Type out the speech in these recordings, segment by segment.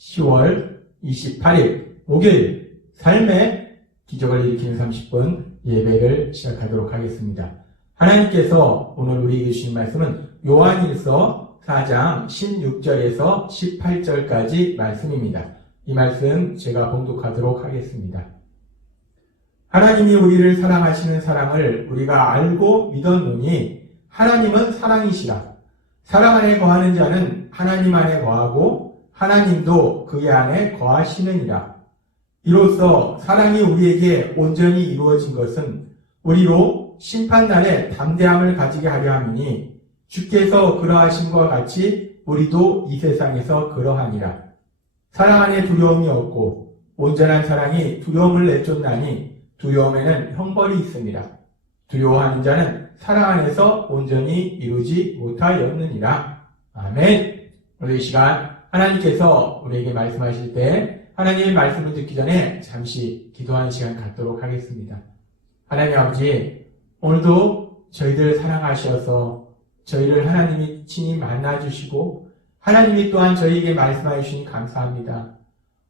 10월 28일 목요일 삶의 기적을 일으키는 30분 예배를 시작하도록 하겠습니다. 하나님께서 오늘 우리에게 주신 말씀은 요한일서 4장 16절에서 18절까지 말씀입니다. 이 말씀 제가 봉독하도록 하겠습니다. 하나님이 우리를 사랑하시는 사랑을 우리가 알고 믿었노니 하나님은 사랑이시라. 사랑 안에 거하는 자는 하나님 안에 거하고 하나님도 그의 안에 거하시느니라. 이로써 사랑이 우리에게 온전히 이루어진 것은 우리로 심판날에 담대함을 가지게 하려 함이니 주께서 그러하신 것 같이 우리도 이 세상에서 그러하니라. 사랑 안에 두려움이 없고 온전한 사랑이 두려움을 내쫓나니 두려움에는 형벌이 있습니다. 두려워하는 자는 사랑 안에서 온전히 이루지 못하였느니라. 아멘. 오늘 이 시간 하나님께서 우리에게 말씀하실 때 하나님의 말씀을 듣기 전에 잠시 기도하는 시간 갖도록 하겠습니다. 하나님 아버지, 오늘도 저희들 사랑하셔서 저희를 하나님이 친히 만나주시고 하나님이 또한 저희에게 말씀해 주시니 감사합니다.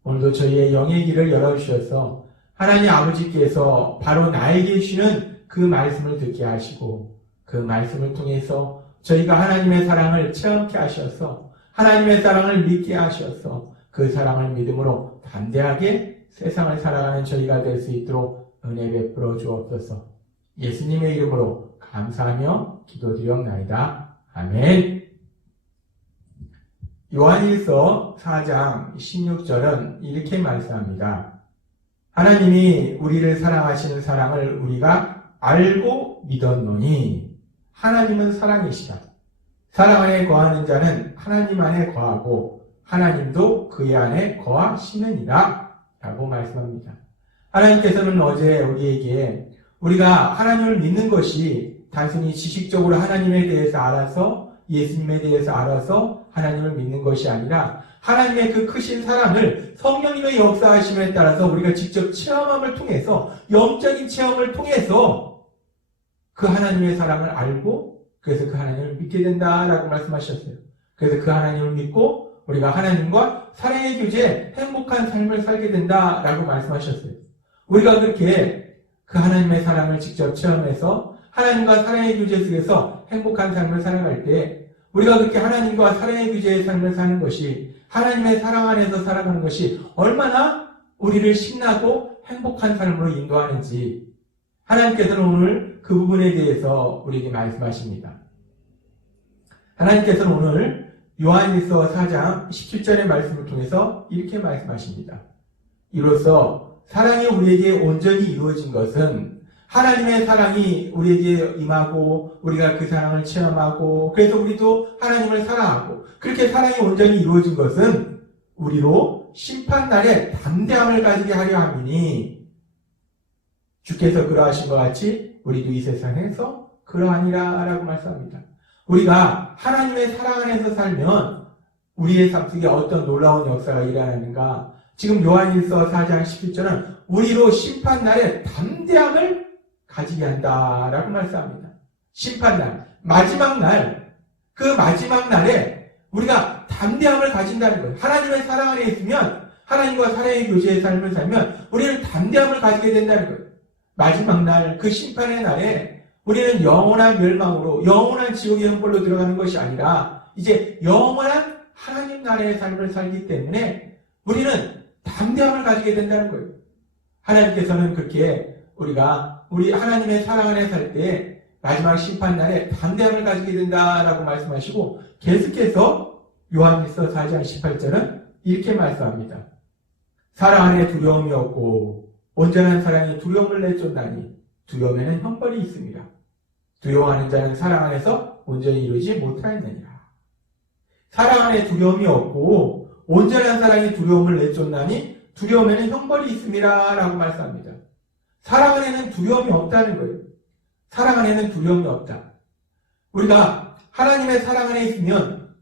오늘도 저희의 영의 길을 열어주셔서 하나님 아버지께서 바로 나에게 주시는 그 말씀을 듣게 하시고 그 말씀을 통해서 저희가 하나님의 사랑을 체험케 하셔서 하나님의 사랑을 믿게 하셔서 그 사랑을 믿음으로 담대하게 세상을 살아가는 저희가 될 수 있도록 은혜 베풀어 주옵소서. 예수님의 이름으로 감사하며 기도드리옵나이다. 아멘. 요한일서 4장 16절은 이렇게 말씀합니다. 하나님이 우리를 사랑하시는 사랑을 우리가 알고 믿었노니 하나님은 사랑이시라. 사랑 안에 거하는 자는 하나님 안에 거하고 하나님도 그의 안에 거하시느니라 라고 말씀합니다. 하나님께서는 어제 우리에게 우리가 하나님을 믿는 것이 단순히 지식적으로 하나님에 대해서 알아서 예수님에 대해서 알아서 하나님을 믿는 것이 아니라 하나님의 그 크신 사랑을 성령님의 역사하심에 따라서 우리가 직접 체험함을 통해서 영적인 체험을 통해서 그 하나님의 사랑을 알고 그래서 그 하나님을 믿게 된다라고 말씀하셨어요. 그래서 그 하나님을 믿고 우리가 하나님과 사랑의 교제에 행복한 삶을 살게 된다라고 말씀하셨어요. 우리가 그렇게 그 하나님의 사랑을 직접 체험해서 하나님과 사랑의 교제 속에서 행복한 삶을 살아갈 때 우리가 그렇게 하나님과 사랑의 교제의 삶을 사는 것이 하나님의 사랑 안에서 살아가는 것이 얼마나 우리를 신나고 행복한 삶으로 인도하는지 하나님께서는 오늘 그 부분에 대해서 우리에게 말씀하십니다. 하나님께서는 오늘 요한일서 4장 17절의 말씀을 통해서 이렇게 말씀하십니다. 이로써 사랑이 우리에게 온전히 이루어진 것은 하나님의 사랑이 우리에게 임하고 우리가 그 사랑을 체험하고 그래서 우리도 하나님을 사랑하고 그렇게 사랑이 온전히 이루어진 것은 우리로 심판날에 담대함을 가지게 하려 함이니 주께서 그러하신 것 같이 우리도 이 세상에서 그러하니라 라고 말씀합니다. 우리가 하나님의 사랑 안에서 살면 우리의 삶 속에 어떤 놀라운 역사가 일어나는가. 지금 요한일서 4장 17절은 우리로 심판날에 담대함을 가지게 한다라고 말씀합니다. 심판날, 마지막 날, 그 마지막 날에 우리가 담대함을 가진다는 거예요. 하나님의 사랑 안에 있으면 하나님과 사랑의 교제의 삶을 살면 우리는 담대함을 가지게 된다는 거예요. 마지막 날, 그 심판의 날에 우리는 영원한 멸망으로 영원한 지옥의 형벌로 들어가는 것이 아니라 이제 영원한 하나님 나라의 삶을 살기 때문에 우리는 담대함을 가지게 된다는 거예요. 하나님께서는 그렇게 우리 하나님의 사랑 안에 살 때 마지막 심판날에 담대함을 가지게 된다라고 말씀하시고 계속해서 요한일서 4장 18절은 이렇게 말씀합니다. 사랑 안에 두려움이 없고 온전한 사랑이 두려움을 내쫓나니 두려움에는 형벌이 있습니다. 두려워하는 자는 사랑 안에서 온전히 이루지 못하였느니라. 사랑 안에 두려움이 없고 온전한 사랑이 두려움을 내쫓나니 두려움에는 형벌이 있습니다 라고 말씀합니다. 사랑 안에는 두려움이 없다는 거예요. 사랑 안에는 두려움이 없다. 우리가 하나님의 사랑 안에 있으면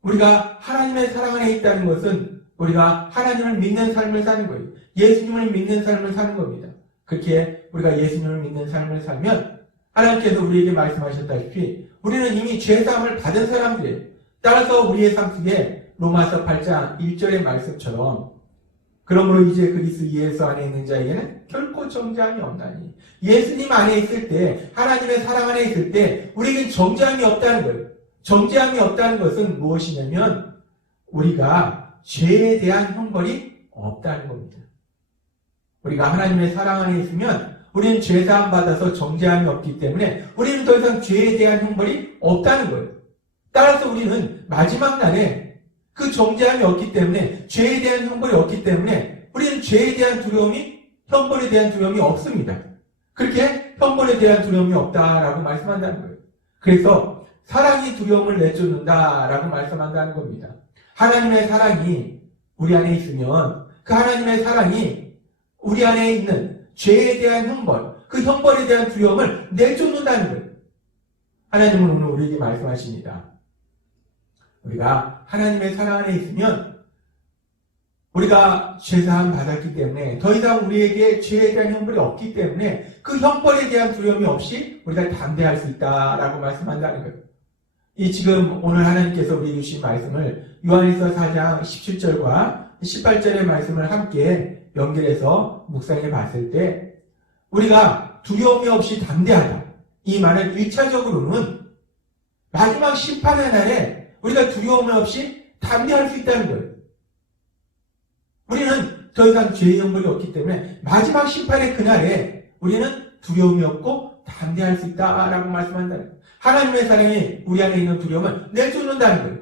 우리가 하나님의 사랑 안에 있다는 것은 우리가 하나님을 믿는 삶을 사는 거예요. 예수님을 믿는 삶을 사는 겁니다. 그렇게 우리가 예수님을 믿는 삶을 살면 하나님께서 우리에게 말씀하셨다시피 우리는 이미 죄사함을 받은 사람들이에요. 따라서 우리의 삶 속에 로마서 8장 1절의 말씀처럼 그러므로 이제 그리스도 예수 안에 있는 자에게는 결코 정죄함이 없나니 예수님 안에 있을 때 하나님의 사랑 안에 있을 때 우리에겐 정죄함이 없다는 거예요. 정죄함이 없다는 것은 무엇이냐면 우리가 죄에 대한 형벌이 없다는 겁니다. 우리가 하나님의 사랑 안에 있으면 우리는 죄사함 받아서 정죄함이 없기 때문에 우리는 더 이상 죄에 대한 형벌이 없다는 거예요. 따라서 우리는 마지막 날에 그 정죄함이 없기 때문에 죄에 대한 형벌이 없기 때문에 우리는 죄에 대한 두려움이 형벌에 대한 두려움이 없습니다. 그렇게 형벌에 대한 두려움이 없다라고 말씀한다는 거예요. 그래서 사랑이 두려움을 내쫓는다라고 말씀한다는 겁니다. 하나님의 사랑이 우리 안에 있으면 그 하나님의 사랑이 우리 안에 있는 죄에 대한 형벌, 그 형벌에 대한 두려움을 내쫓는다는 거예요. 하나님은 오늘 우리에게 말씀하십니다. 우리가 하나님의 사랑 안에 있으면 우리가 죄사함 받았기 때문에 더 이상 우리에게 죄에 대한 형벌이 없기 때문에 그 형벌에 대한 두려움이 없이 우리가 담대할 수 있다라고 말씀한다는 거예요. 이 지금 오늘 하나님께서 우리에게 주신 말씀을 요한일서 4장 17절과 18절의 말씀을 함께 연결해서 묵상해 봤을 때 우리가 두려움이 없이 담대하다. 이 말은 1차적으로는 마지막 심판의 날에 우리가 두려움 없이 담대할 수 있다는 거예요. 우리는 더 이상 죄의 형벌이 없기 때문에 마지막 심판의 그날에 우리는 두려움이 없고 담대할 수 있다라고 말씀한다는 거예요. 하나님의 사랑이 우리 안에 있는 두려움을 내쫓는다는 거예요.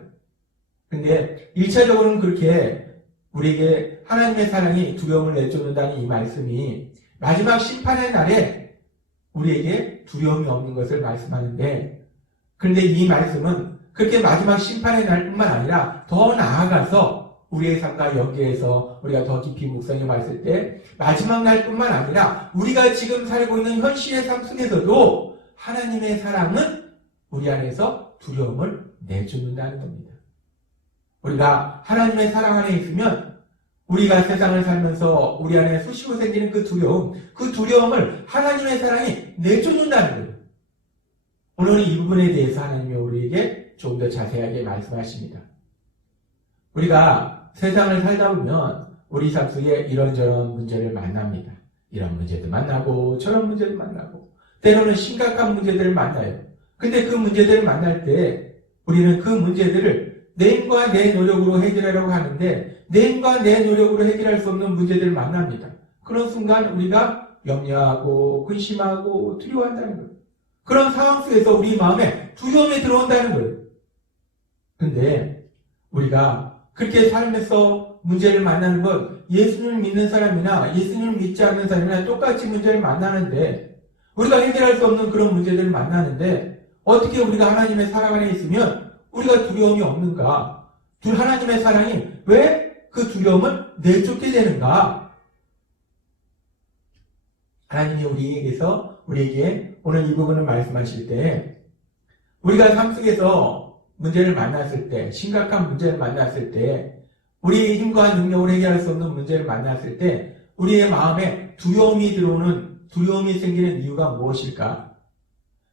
근데 1차적으로는 그렇게 우리에게 하나님의 사랑이 두려움을 내쫓는다는 이 말씀이 마지막 심판의 날에 우리에게 두려움이 없는 것을 말씀하는데, 그런데 이 말씀은 그렇게 마지막 심판의 날뿐만 아니라 더 나아가서 우리의 삶과 연계해서 우리가 더 깊이 묵상해 봤을 때 마지막 날뿐만 아니라 우리가 지금 살고 있는 현실의 삶 속에서도 하나님의 사랑은 우리 안에서 두려움을 내쫓는다는 겁니다. 우리가 하나님의 사랑 안에 있으면 우리가 세상을 살면서 우리 안에 수시로 생기는 그 두려움을 하나님의 사랑이 내쫓는다는 거예요. 오늘은 이 부분에 대해서 하나님이 우리에게 좀 더 자세하게 말씀하십니다. 우리가 세상을 살다 보면 우리 삶 속에 이런저런 문제를 만납니다. 이런 문제도 만나고 저런 문제도 만나고 때로는 심각한 문제들을 만나요. 근데 그 문제들을 만날 때 우리는 그 문제들을 내 힘과 내 노력으로 해결하려고 하는데 내 힘과 내 노력으로 해결할 수 없는 문제들을 만납니다. 그런 순간 우리가 염려하고 근심하고 두려워한다는 거예요. 그런 상황 속에서 우리 마음에 두려움이 들어온다는 거예요. 근데 우리가 그렇게 삶에서 문제를 만나는 건 예수님을 믿는 사람이나 예수님을 믿지 않는 사람이나 똑같이 문제를 만나는데 우리가 해결할 수 없는 그런 문제들을 만나는데 어떻게 우리가 하나님의 사랑 안에 있으면 우리가 두려움이 없는가? 하나님의 사랑이 왜 그 두려움을 내쫓게 되는가? 하나님이 우리에게 오늘 이 부분을 말씀하실 때 우리가 삶 속에서 문제를 만났을 때, 심각한 문제를 만났을 때, 우리의 힘과 능력으로 해결할 수 없는 문제를 만났을 때 우리의 마음에 두려움이 생기는 이유가 무엇일까?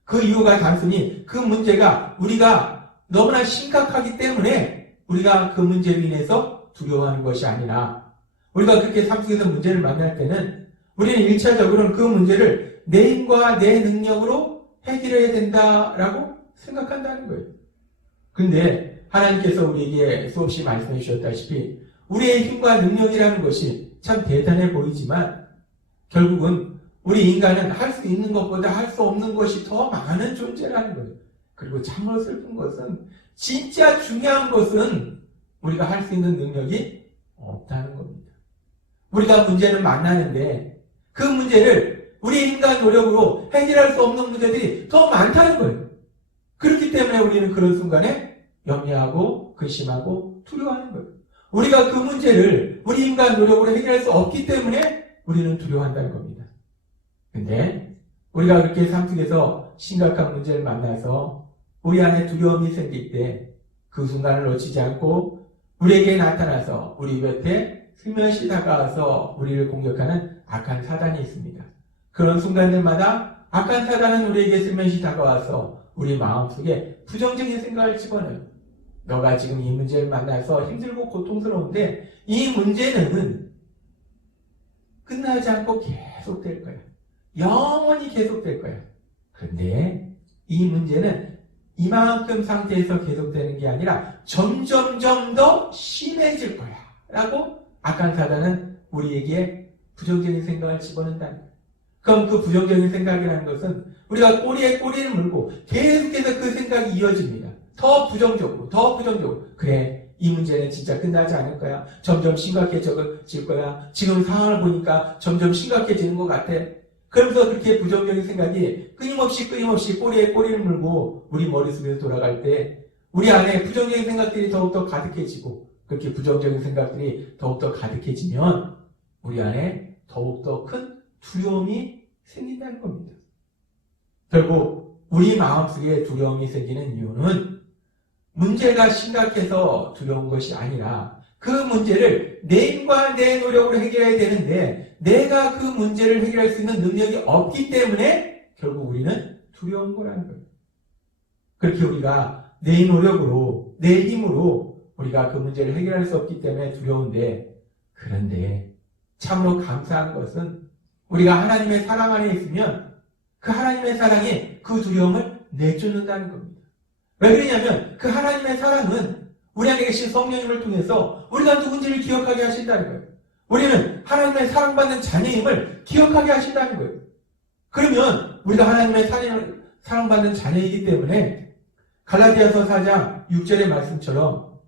그 이유가 단순히 그 문제가 우리가 너무나 심각하기 때문에 우리가 그 문제로 인해서 두려워하는 것이 아니라 우리가 그렇게 삶 속에서 문제를 만날 때는 우리는 1차적으로는 그 문제를 내 힘과 내 능력으로 해결해야 된다라고 생각한다는 거예요. 근데 하나님께서 우리에게 수없이 말씀해 주셨다시피 우리의 힘과 능력이라는 것이 참 대단해 보이지만 결국은 우리 인간은 할 수 있는 것보다 할 수 없는 것이 더 많은 존재라는 거예요. 그리고 참으로 슬픈 것은 진짜 중요한 것은 우리가 할 수 있는 능력이 없다는 겁니다. 우리가 문제를 만나는데 그 문제를 우리의 힘과 노력으로 해결할 수 없는 문제들이 더 많다는 거예요. 그렇기 때문에 우리는 그런 순간에 염려하고 근심하고 두려워하는 거예요. 우리가 그 문제를 우리 힘과 노력으로 해결할 수 없기 때문에 우리는 두려워한다는 겁니다. 근데 우리가 그렇게 삶 속에서 심각한 문제를 만나서 우리 안에 두려움이 생길 때 그 순간을 놓치지 않고 우리에게 나타나서 우리 곁에 슬며시 다가와서 우리를 공격하는 악한 사단이 있습니다. 그런 순간들마다 악한 사단은 우리에게 슬며시 다가와서 우리 마음속에 부정적인 생각을 집어넣어요. 너가 지금 이 문제를 만나서 힘들고 고통스러운데 이 문제는 끝나지 않고 계속될 거야. 영원히 계속될 거야. 그런데 이 문제는 이만큼 상태에서 계속되는 게 아니라 점점점 더 심해질 거야. 라고 악한 사단은 우리에게 부정적인 생각을 집어넣는다. 그럼 그 부정적인 생각이라는 것은 우리가 꼬리에 꼬리를 물고 계속해서 그 생각이 이어집니다. 더 부정적으로, 더 부정적으로. 그래, 이 문제는 진짜 끝나지 않을 거야. 점점 심각해질 거야. 지금 상황을 보니까 점점 심각해지는 것 같아. 그러면서 그렇게 부정적인 생각이 끊임없이 꼬리에 꼬리를 물고 우리 머릿속에서 돌아갈 때 우리 안에 부정적인 생각들이 더욱더 가득해지고 그렇게 부정적인 생각들이 더욱더 가득해지면 우리 안에 더욱더 큰 두려움이 생긴다는 겁니다. 결국 우리 마음속에 두려움이 생기는 이유는 문제가 심각해서 두려운 것이 아니라 그 문제를 내 힘과 내 노력으로 해결해야 되는데 내가 그 문제를 해결할 수 있는 능력이 없기 때문에 결국 우리는 두려운 거라는 거예요. 그렇게 우리가 내 노력으로, 내 힘으로 우리가 그 문제를 해결할 수 없기 때문에 두려운데 그런데 참으로 감사한 것은 우리가 하나님의 사랑 안에 있으면 그 하나님의 사랑이 그 두려움을 내쫓는다는 겁니다. 왜 그러냐면 그 하나님의 사랑은 우리 안에 계신 성령님을 통해서 우리가 누군지를 기억하게 하신다는 거예요. 우리는 하나님의 사랑받는 자녀임을 기억하게 하신다는 거예요. 그러면 우리가 하나님의 사랑받는 자녀이기 때문에 갈라디아서 4장 6절의 말씀처럼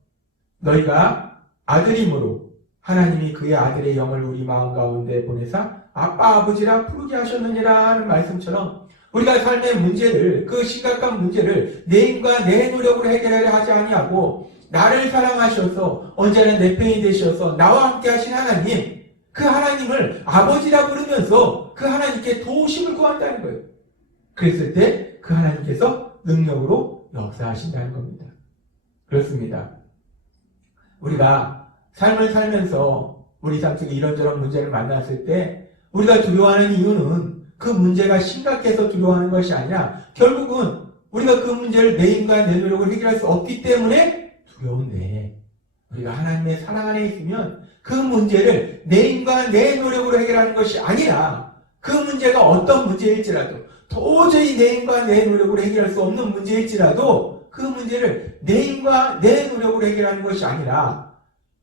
너희가 아들임으로 하나님이 그의 아들의 영을 우리 마음 가운데 보내사 아빠 아버지라 부르게 하셨느니라 하는 말씀처럼 우리가 삶의 문제를 그 심각한 문제를 내 힘과 내 노력으로 해결하려 하지 아니하고 나를 사랑하셔서 언제나 내 편이 되셔서 나와 함께 하신 하나님 그 하나님을 아버지라 부르면서 그 하나님께 도우심을 구한다는 거예요. 그랬을 때 그 하나님께서 능력으로 역사하신다는 겁니다. 그렇습니다. 우리가 삶을 살면서 우리 삶 속에 이런저런 문제를 만났을 때 우리가 두려워하는 이유는 그 문제가 심각해서 두려워하는 것이 아니라 결국은 우리가 그 문제를 내 힘과 내 노력을 해결할 수 없기 때문에 두려운데 우리가 하나님의 사랑 안에 있으면 그 문제를 내 힘과 내 노력으로 해결하는 것이 아니라 그 문제가 어떤 문제일지라도 도저히 내 힘과 내 노력으로 해결할 수 없는 문제일지라도 그 문제를 내 힘과 내 노력으로 해결하는 것이 아니라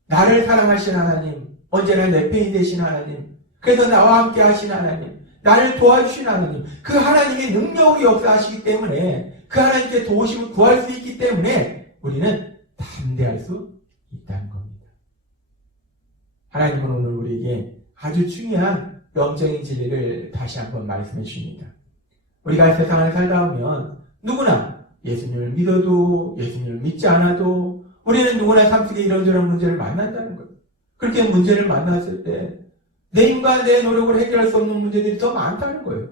나를 사랑하신 하나님, 언제나 내 편이 되신 하나님, 그래서 나와 함께 하신 하나님, 나를 도와주신 하나님, 그 하나님의 능력으로 역사하시기 때문에 그 하나님께 도우심을 구할 수 있기 때문에 우리는 담대할 수 있다는 겁니다. 하나님은 오늘 우리에게 아주 중요한 영적인 진리를 다시 한번 말씀해 주십니다. 우리가 세상을 살다 보면 누구나 예수님을 믿어도 예수님을 믿지 않아도 우리는 누구나 삶 속에 이런저런 문제를 만난다는 거예요. 그렇게 문제를 만났을 때 내 힘과 내 노력을 해결할 수 없는 문제들이 더 많다는 거예요.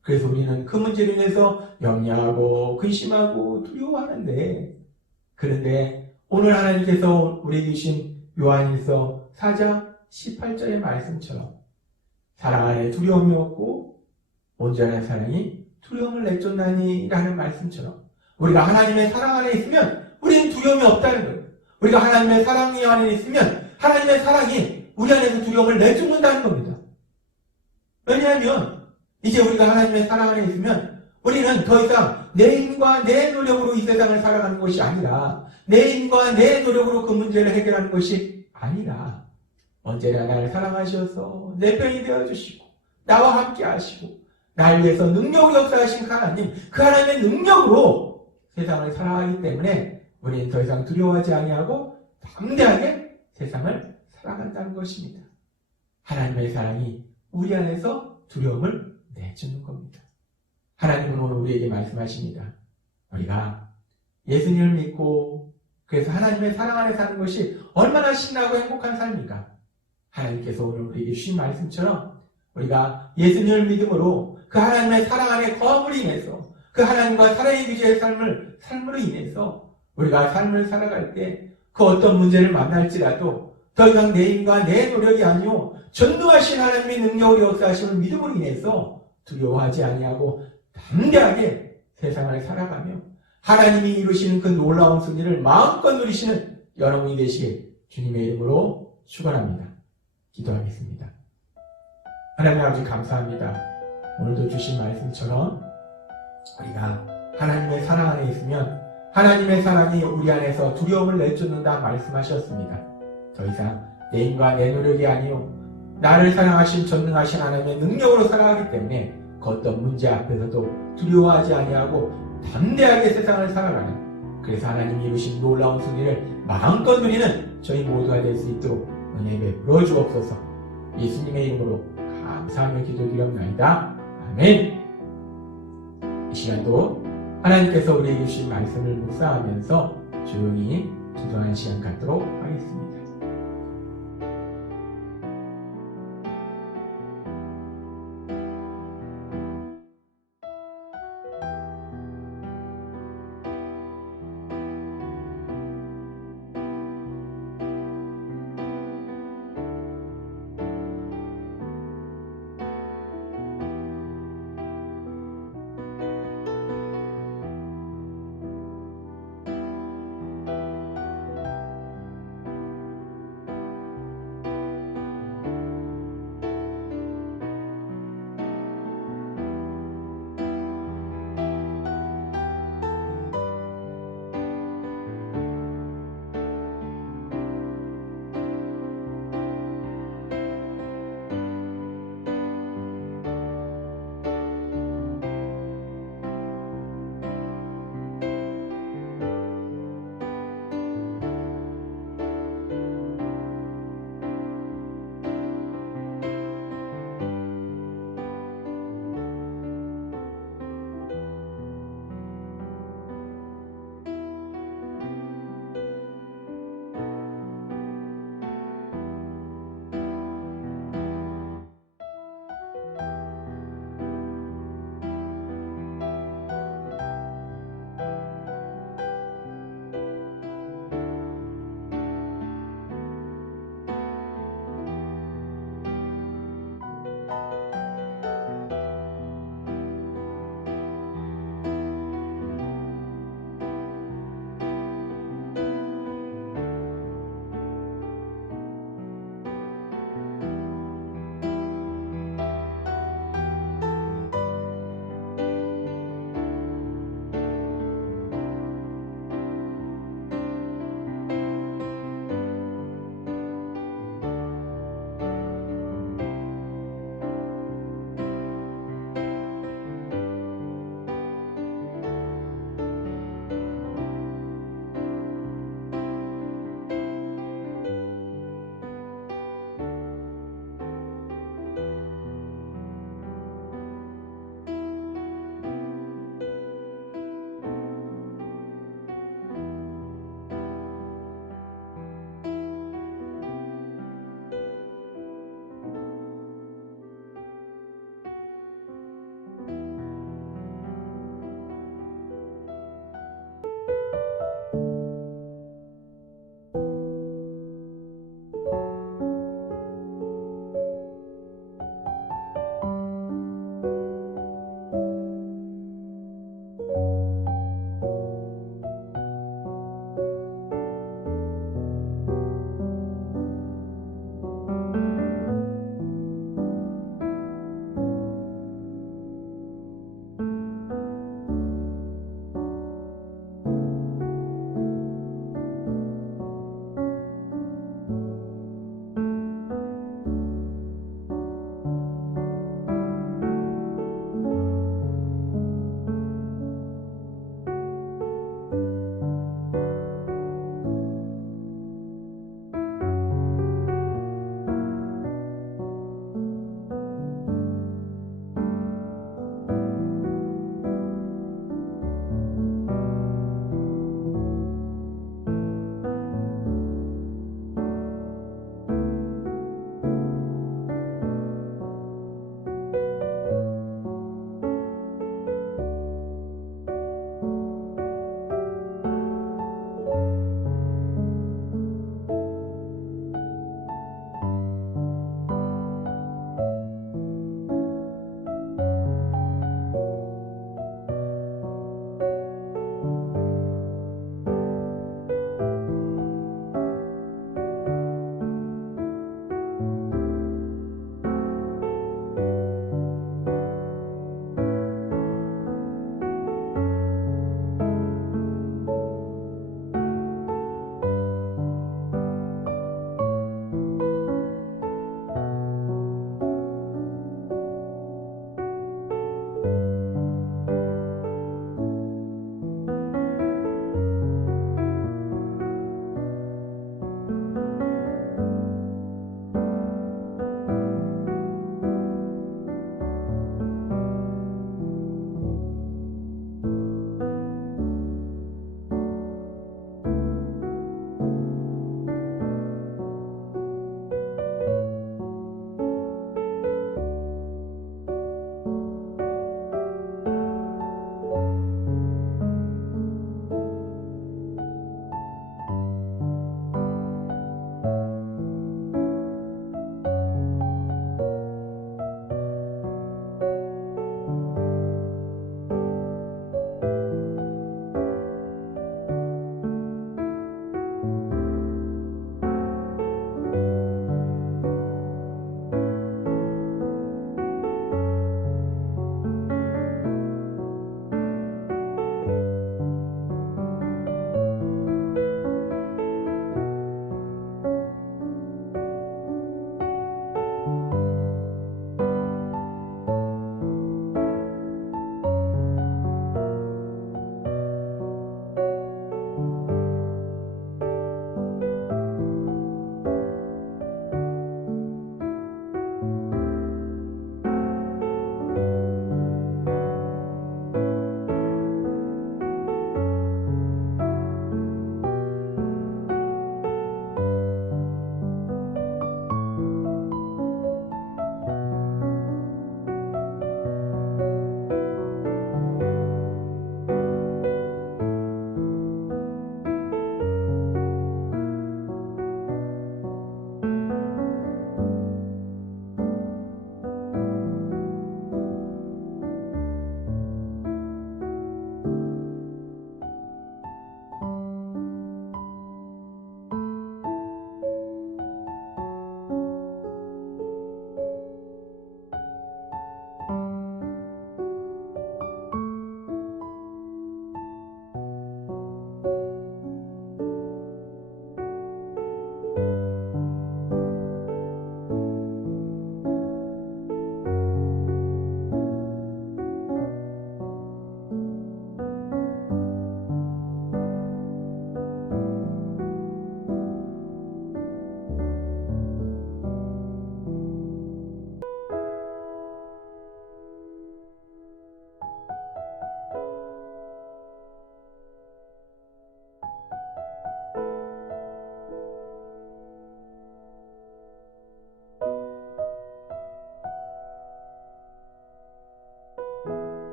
그래서 우리는 그 문제로 인해서 염려하고 근심하고 두려워하는데 그런데 오늘 하나님께서 우리에게 주신 요한일서 4장 18절의 말씀처럼 사랑 안에 두려움이 없고 온전한 사랑이 두려움을 내쫓나니 라는 말씀처럼 우리가 하나님의 사랑 안에 있으면 우리는 두려움이 없다는 거예요. 우리가 하나님의 사랑 안에 있으면 하나님의 사랑이 우리 안에서 두려움을 내쫓는다는 겁니다. 왜냐하면 이제 우리가 하나님의 사랑 안에 있으면 우리는 더 이상 내 힘과 내 노력으로 이 세상을 살아가는 것이 아니라 내 힘과 내 노력으로 그 문제를 해결하는 것이 아니라 언제나 나를 사랑하셔서 내 편이 되어주시고 나와 함께 하시고 나를 위해서 능력으로 역사하신 하나님 그 하나님의 능력으로 세상을 살아가기 때문에 우리는 더 이상 두려워하지 아니하고 담대하게 세상을 살아간다는 것입니다. 하나님의 사랑이 우리 안에서 두려움을 내주는 겁니다. 하나님은 오늘 우리에게 말씀하십니다. 우리가 예수님을 믿고 그래서 하나님의 사랑 안에 사는 것이 얼마나 신나고 행복한 삶인가. 하나님께서 오늘 우리에게 주신 말씀처럼 우리가 예수님을 믿음으로 그 하나님의 사랑 안에 거함으로 인해서 그 하나님과 사랑의 교제의 삶으로 인해서 우리가 삶을 살아갈 때 그 어떤 문제를 만날지라도 더 이상 내 힘과 내 노력이 아니오 전능하신 하나님의 능력으로 역사하심을 믿음으로 인해서 두려워하지 아니하고 담대하게 세상을 살아가며 하나님이 이루시는 그 놀라운 승리를 마음껏 누리시는 여러분이 되시길 주님의 이름으로 축원합니다. 기도하겠습니다. 하나님 아버지 감사합니다. 오늘도 주신 말씀처럼 우리가 하나님의 사랑 안에 있으면 하나님의 사랑이 우리 안에서 두려움을 내쫓는다 말씀하셨습니다. 더 이상 내 힘과 내 노력이 아니요 나를 사랑하신 전능하신 하나님의 능력으로 살아가기 때문에 그 어떤 문제 앞에서도 두려워하지 아니하고 담대하게 세상을 살아가는, 그래서 하나님이 이루신 놀라운 승리를 마음껏 누리는 저희 모두가 될 수 있도록 은혜 베풀어 주옵소서. 예수님의 이름으로 감사하며 기도드리옵나이다. 아멘. 이 시간도 하나님께서 우리에게 주신 말씀을 묵상하면서 조용히 기도하는 시간 갖도록 하겠습니다.